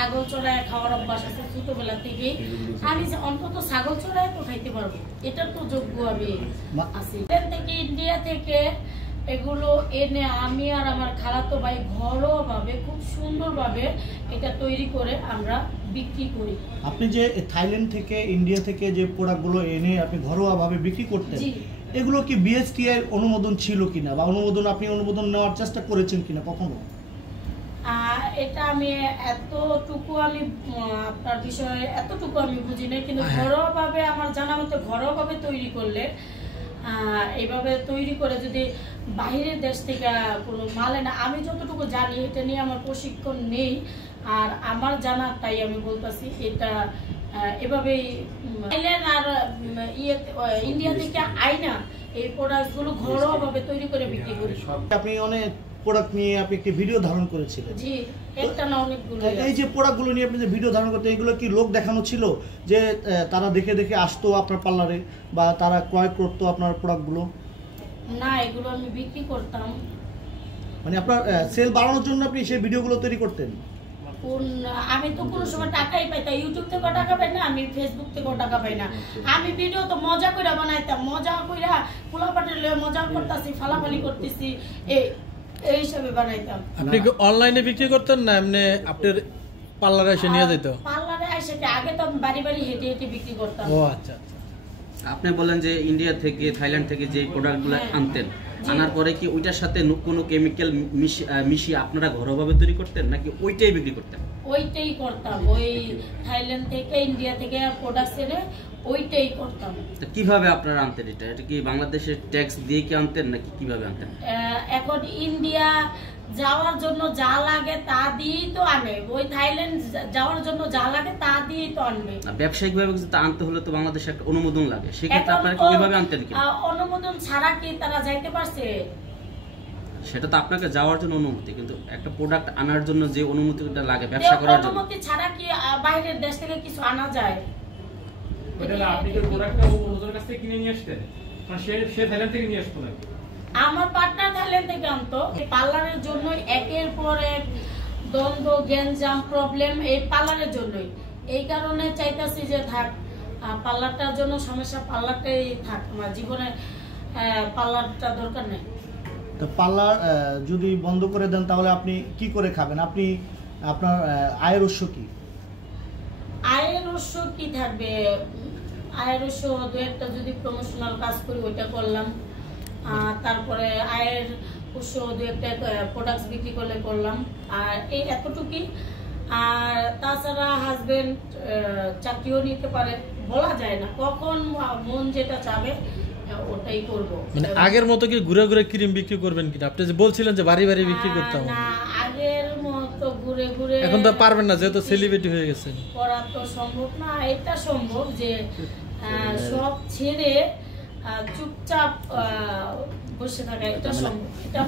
ছাগল চড়ায় খাওয়ার অভ্যাস আছে ছোটবেলা থেকে, আমি যে অন্তত ছাগল চড়ায় তো খাইতে পারবো, এটার তো যোগ্য আমি আছি। থেকে ইন্ডিয়া থেকে এগুলো এনে আমি আর আমার খালাতো ভাই ঘরোয়া ভাবে খুব সুন্দরভাবে এটা তৈরি করে আমরা বিক্রি করি। আপনি যে থাইল্যান্ড থেকে ইন্ডিয়া থেকে যে প্রোডাক্টগুলো এনে আপনি ঘরোয়া ভাবে বিক্রি করতেন, এগুলো কি বিএসটিআই এর অনুমোদন ছিল কিনা, বা আপনি অনুমোদন নেওয়ার চেষ্টা করেছেন কিনা কখনো? এটা আমি এতটুকু আমি আপনার বিষয়ে এতটুকু আমি বুঝি না, কিন্তু ঘরোয়া ভাবে আমার জানা মতো ঘরোয়া ভাবে তৈরি করলে এইভাবে তৈরি করে যদি বাইরের দেশ থেকে কোনো মাল না, আমি যতটুকু জানি এটা নিয়ে আমার প্রশিক্ষণ নেই, আর আমার জানা তাই আমি বলতেছি এটা এভাবেই থাইল্যান্ড আর ইন্ডিয়া থেকে আইনা এই প্রোডাক্টগুলো ঘরোয়া ভাবে তৈরি করে বিক্রি করি। আপনি অনেক প্রোডাক্ট নিয়ে আপনি একটি ভিডিও ধারণ করেছিলেন। জি, একটা না অনেকগুলো। এই যে প্রোডাক্টগুলো নিয়ে আপনি যে ভিডিও ধারণ করতে, এগুলো কি লোক দেখানো ছিল যে তারা দেখে দেখে আসতো আপনার পার্লারে বা তারা ক্রয় করতো আপনার প্রোডাক্টগুলো? না, এগুলো আমি বিক্রি করতাম। মানে আপনার সেল বাড়ানোর জন্য আপনি সেই ভিডিওগুলো তৈরি করতেন? আমি তো কোনো সময় টাকাই পাই না, ইউটিউব থেকেও টাকা পাই না, আমি ফেসবুক থেকেও টাকা পাই না। আমি ভিডিও তো মজা করে বানাইতাম, মজা কইরা পোলাপাটের লয়ে মজা করতেছি, ফালাফালি করতেছি, এই হিসাবে বানাইতাম। আপনি কি অনলাইনে বিক্রি করতেন না এমনি আপনার পার্লারে এসে নিয়ে যেত? পার্লারে এসে আগে তো বাড়ি বাড়ি হেঁটে হেঁটে বিক্রি করতাম। ও আচ্ছা আচ্ছা। আপনি বলেন যে ইন্ডিয়া থেকে থাইল্যান্ড থেকে যে প্রোডাক্টগুলো আনতেন, আনার পরে কি ওইটার সাথে কোনো কেমিক্যাল মিশিয়ে আপনারা ঘরোয়াভাবে তৈরি করতেন নাকি ওইটাই বিক্রি করতেন? ওইটাই করতাম, ওই থাইল্যান্ড থেকে ইন্ডিয়া থেকে প্রোডাক্ট এনে ওইটাই করতাম। কিভাবে আপনারা আনতেন এটা? এটা কি বাংলাদেশের ট্যাক্স দিয়ে কি আনতেন নাকি কিভাবে আনতেন? এখন ইন্ডিয়া যাওয়ার জন্য যা লাগে তা দিয়েই তো আনে, ওই থাইল্যান্ড যাওয়ার জন্য যা লাগে তা দিয়েই তো আনবে। ব্যবসায়িক ভাবে যদি আনতে হলে তো বাংলাদেশে একটা অনুমোদন লাগে, সেক্ষেত্রে আপনারা কিভাবে আনতেন? কি অনুমোদন ছাড়া কি তারা যাইতে পারছে? সেটা তো আপনাকে যাওয়ার জন্য অনুমতি, কিন্তু একটা প্রোডাক্ট আনার জন্য যে অনুমতিটা লাগে ব্যবসা করার জন্য, অনুমতি ছাড়া কি বাইরের দেশ থেকে কিছু আনা যায়? ওটা আপনি কি প্রোডাক্টটা ওদের কাছ থেকে কিনে নিয়ে আসতেন, মানে সে থাইল্যান্ড থেকে নিয়ে আসতো নাকি? আমার পার্টনার থাইল্যান্ড থেকে আনতো। পার্লারের জন্য একের পর এক দ্বন্দ্ব, গ্যাঞ্জাম, প্রবলেম এই পার্লারের জন্যই। এই কারণে চাইতাছি যে থাক, পার্লারটার জন্য সমস্যা, পার্লারটাই থাক আমার জীবনে, পার্লারটা দরকার নেই। তো পার্লার যদি বন্ধ করে দেন তাহলে আপনি কি করে খাবেন? আপনার আয়ের উৎস কি? আয়ের উৎস কি থাকবে? আয়ের উৎস দু একটা যদি প্রমোশনাল কাজ করি ওইটা করলাম, তারপরে আয়ের উৎস দু একটা প্রোডাক্টস বিক্রি করলে করলাম, আর এই এতটুকুই। আর তাছাড়া হাজবেন্ড চাকরিও নিতে পারে, বলা যায় না কখন মন যেটা চাবে ওটাই করব। মানে আগের মতো কি ঘুরে ঘুরে ক্রিম বিক্রি করবেন কিনা? আপনি যে বলছিলেন যে বাড়ি বাড়ি বিক্রি করতাম, না আগের মতো ঘুরে ঘুরে এখন তো পারবেন না, যেহেতু সেলিব্রিটি হয়ে গেছেন। করা তো সম্ভব না। এটা সম্ভব যে সব ছেড়ে চুপচাপ বসে থাকা, এটা সম্ভব। এটা